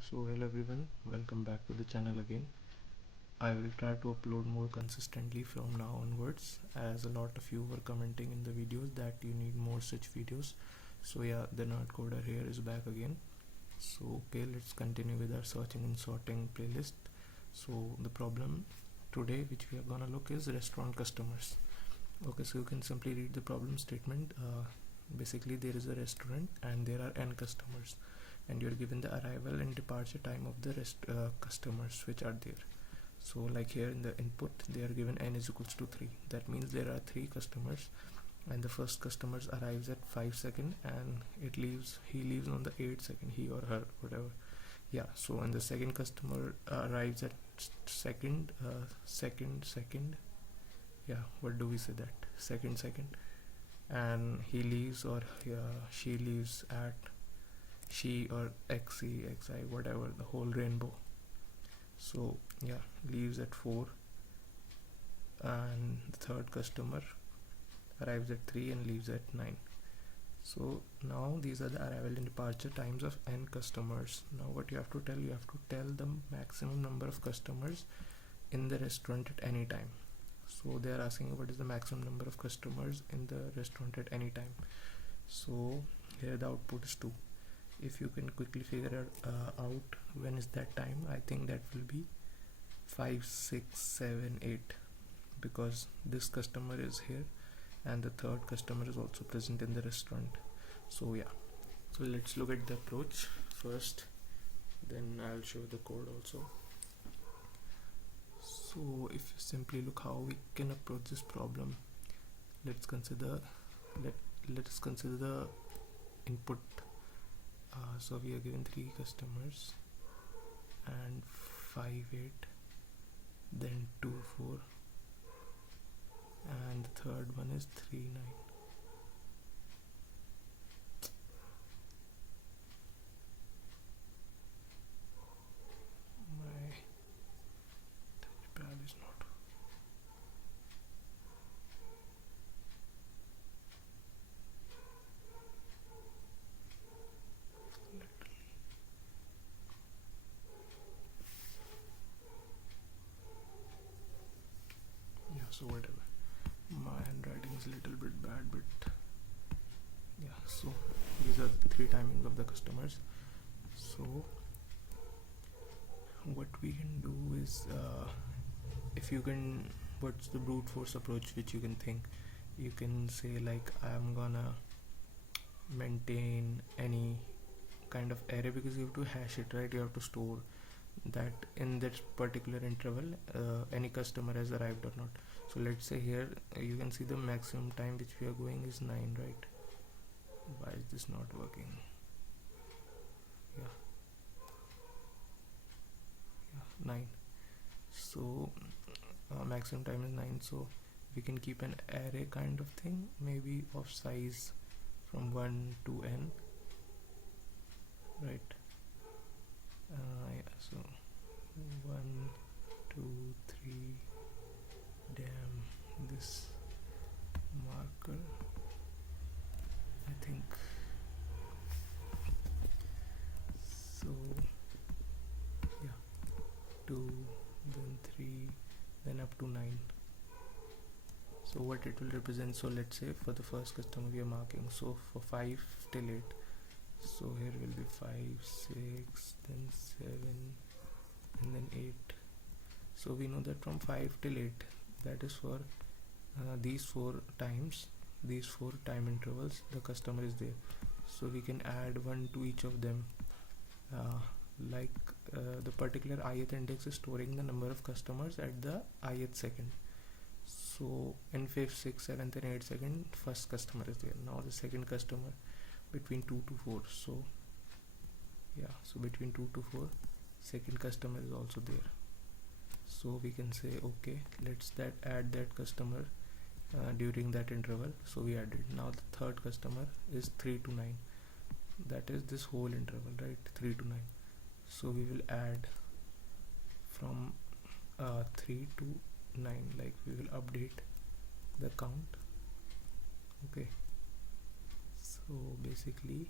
So hello everyone, welcome back to the channel again. I will try to upload more consistently from now onwards, as a lot of you were commenting in the videos that you need more such videos. So yeah, the nerd coder here is back again. So okay, let's continue with our searching and sorting playlist. So the problem today which we are gonna look is restaurant customers. Okay, so you can simply read the problem statement. Basically there is a restaurant and there are n customers, and you're given the arrival and departure time of the customers which are there. So like here in the input they are given n is equals to 3. That means there are 3 customers, and the first customer arrives at 5 second and he leaves on the 8 second, he or her, whatever. Yeah, so and the second customer arrives at second, yeah, what do we say, that second, and he leaves, or she leaves at, she or xi, whatever, the whole rainbow. So yeah, leaves at 4, and the third customer arrives at 3 and leaves at 9. So now these are the arrival and departure times of n customers. Now what you have to tell the maximum number of customers in the restaurant at any time. So they are asking what is the maximum number of customers in the restaurant at any time. So here the output is 2. If you can quickly figure out when is that time, I think that will be 5, 6, 7, 8, because this customer is here and the third customer is also present in the restaurant. So yeah, so let's look at the approach first, then I'll show the code also. So if you simply look how we can approach this problem, let us consider the input. So we are given 3 customers and 5, 8, then 2, 4, and the third one is 3, 9. My touchpad is not. Yeah, so whatever. My handwriting is a little bit bad, but yeah, so these are the 3 timings of the customers. So what we can do is, if you can, what's the brute force approach which you can think? You can say like, I'm gonna maintain any kind of array, because you have to hash it, right? You have to store that in that particular interval any customer has arrived or not. So let's say here you can see the maximum time which we are going is 9, right? Why is this not working? Yeah, 9. So maximum time is 9, so we can keep an array kind of thing, maybe of size from 1 to n, right? Yeah, so 1, 2, 3. Damn, this marker, I think. So yeah, 2, then 3, then up to 9. So what it will represent, so let's say for the first customer we are marking, so for 5 till 8, so here will be 5, 6, then 7, and then 8. So we know that from 5 till 8, that is for these 4 times, these 4 time intervals, the customer is there. So we can add 1 to each of them. The particular ith index is storing the number of customers at the ith second. So in 5th, 6th, 7th and 8th second, first customer is there. Now the second customer between 2 to 4. So yeah, so between 2 to 4, second customer is also there. So we can say okay, let's add that customer during that interval. So we added. Now the third customer is 3 to 9. That is this whole interval, right? 3 to 9. So we will add from 3 to 9, like we will update the count. Okay, so basically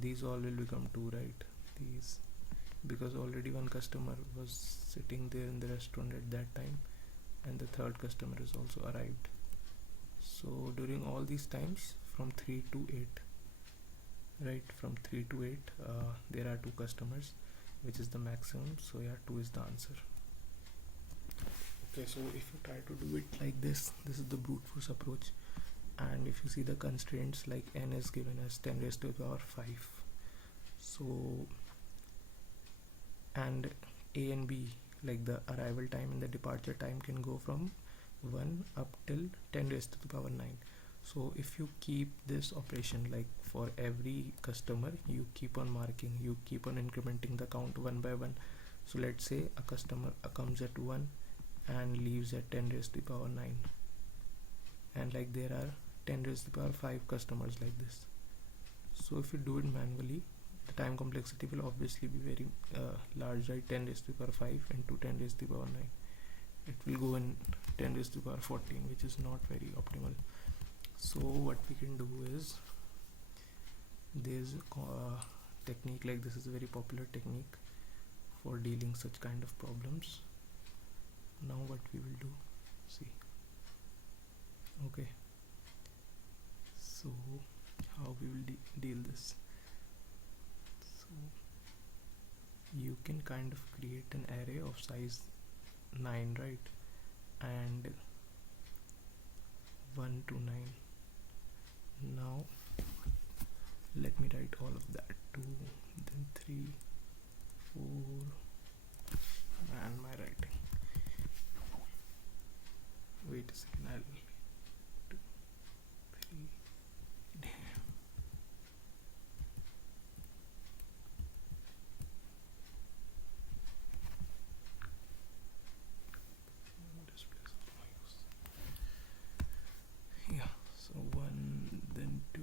these all will become 2, right? these, because already one customer was sitting there in the restaurant at that time, and the third customer has also arrived. So during all these times from 3 to 8, right, from 3 to 8 there are two customers, which is the maximum. So yeah, 2 is the answer. Okay, so if you try to do it like this is the brute force approach. And if you see the constraints, like n is given as 10 raised to the power 5, so, and a and b, like the arrival time and the departure time, can go from 1 up till 10 raised to the power 9. So if you keep this operation, like for every customer you keep on marking, you keep on incrementing the count one by one. So let's say a customer comes at 1 and leaves at 10 raised to the power 9, and like there are 10 raised to the power 5 customers like this. So if you do it manually, the time complexity will obviously be very large, right? 10 raised to the power 5 into 10 raised to the power 9, it will go in 10 raised to the power 14, which is not very optimal. So what we can do is, there's a technique, like this is a very popular technique for dealing such kind of problems. Now what we will do, see, okay, so how we will deal this. So you can kind of create an array of size 9, right, and 1 to 9. Now let me write all of that: 2, then 3, 4, and my writing, wait a second, I'll 2, 3, yeah, so 1, then 2,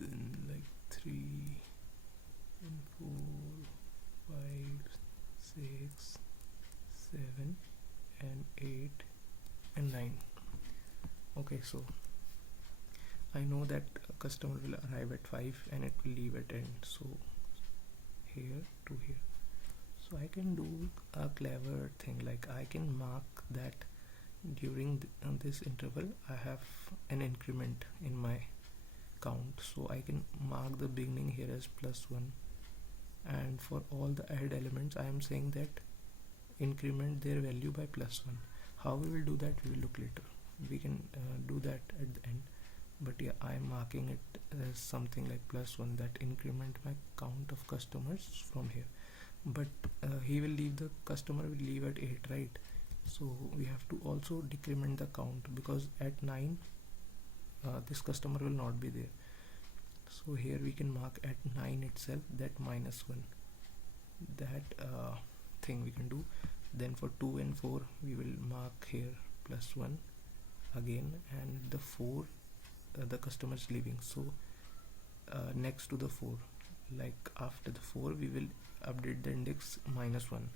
then like 3, then 4, 5, 6, 7, and 8, and 9. Okay, so I know that a customer will arrive at 5 and it will leave at end, so here to here. So I can do a clever thing, like I can mark that during this interval I have an increment in my count. So I can mark the beginning here as +1, and for all the add elements I am saying that increment their value by +1. How we will do that, we will look later. We can do that at the end, but yeah, I am marking it as something like +1, that increment my count of customers from here. But he will leave, the customer will leave at 8, right? So we have to also decrement the count, because at 9 this customer will not be there. So here we can mark at 9 itself that -1, that thing we can do. Then for 2 and 4 we will mark here +1 again, and the 4 the customer is leaving, so next to the 4, like after the 4 we will update the index -1.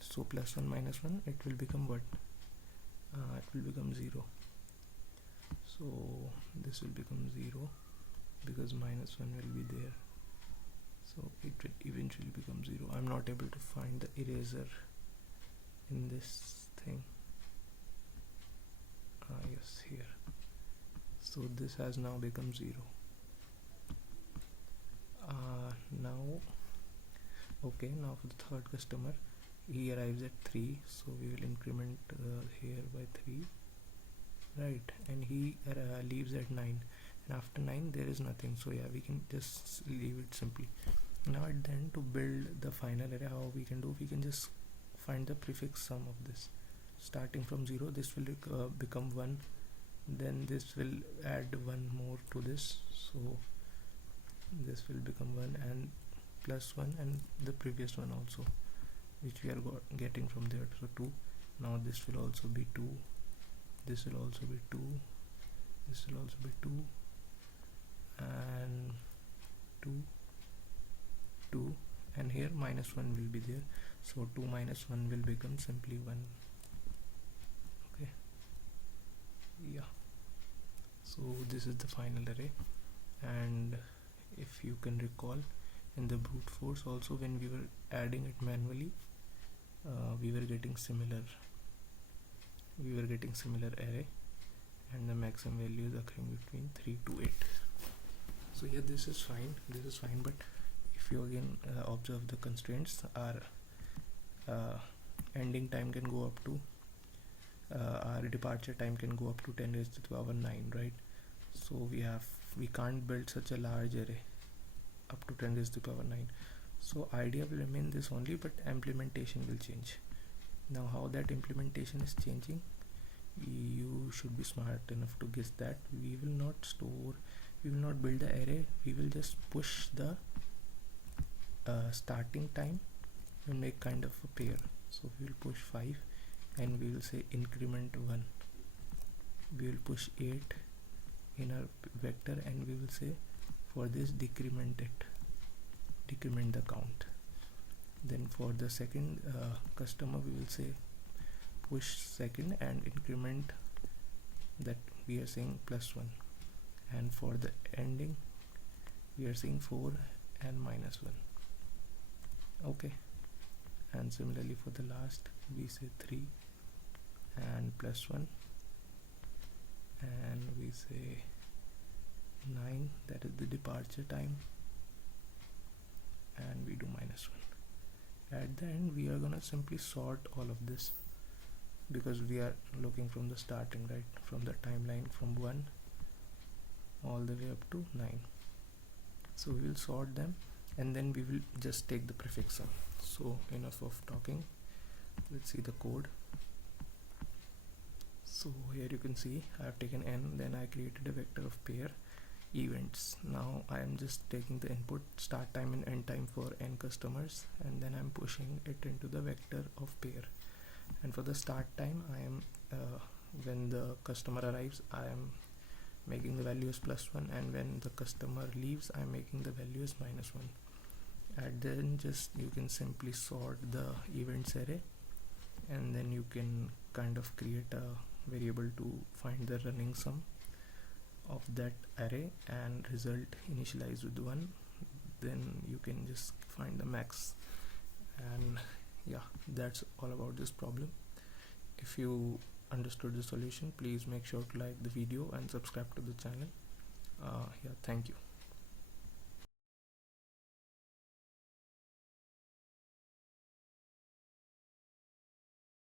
So +1 -1, it will become what? It will become 0. So this will become 0 because -1 will be there, so it will eventually become 0. I'm not able to find the eraser in this thing. Yes, here. So this has now become 0. Now okay, now for the third customer, he arrives at 3, so we will increment here by 3, right, and he leaves at 9, and after 9 there is nothing. So yeah, we can just leave it simply. Now at the end, to build the final array, how we can do, we can just find the prefix sum of this. Starting from 0, this will become 1, then this will add 1 more to this, so this will become 1, and +1, and the previous one also, which we are getting from there, so 2. Now this will also be 2, this will also be 2, this will also be 2, and 2, 2, and here -1 will be there, so 2 minus 1 will become simply 1. Okay, yeah, so this is the final array. And if you can recall, in the brute force also, when we were adding it manually, we were getting similar array, and the maximum value is occurring between 3 to 8. So yeah, this is fine, but if you again observe the constraints, our ending time can go up to our departure time can go up to 10 raised to the power 9, right? So we can't build such a large array up to 10 raised to the power 9. So idea will remain this only, but implementation will change. Now how that implementation is changing, you should be smart enough to guess that. We will not build the array, we will just push the starting time and make kind of a pair. So we will push 5 and we will say increment 1. We will push 8 in our vector and we will say for this decrement the count. Then for the second customer, we will say push second and increment that we are saying +1, and for the ending we are saying 4 and -1. Okay, and similarly for the last we say 3 and +1, and we say 9, that is the departure time, and we do -1. At the end we are gonna simply sort all of this, because we are looking from the starting, right, from the timeline from 1 all the way up to 9. So we will sort them and then we will just take the prefix sum. So enough of talking, let's see the code. So here you can see I have taken n, then I created a vector of pair events. Now I am just taking the input start time and end time for n customers, and then I'm pushing it into the vector of pair. And for the start time, I am when the customer arrives, I am making the value as +1, and when the customer leaves, I am making the value as -1. And then just you can simply sort the events array, and then you can kind of create a variable to find the running sum of that array, and result initialize with 1. Then you can just find the max. And yeah, that's all about this problem. If you understood the solution, please make sure to like the video and subscribe to the channel. Yeah, thank you.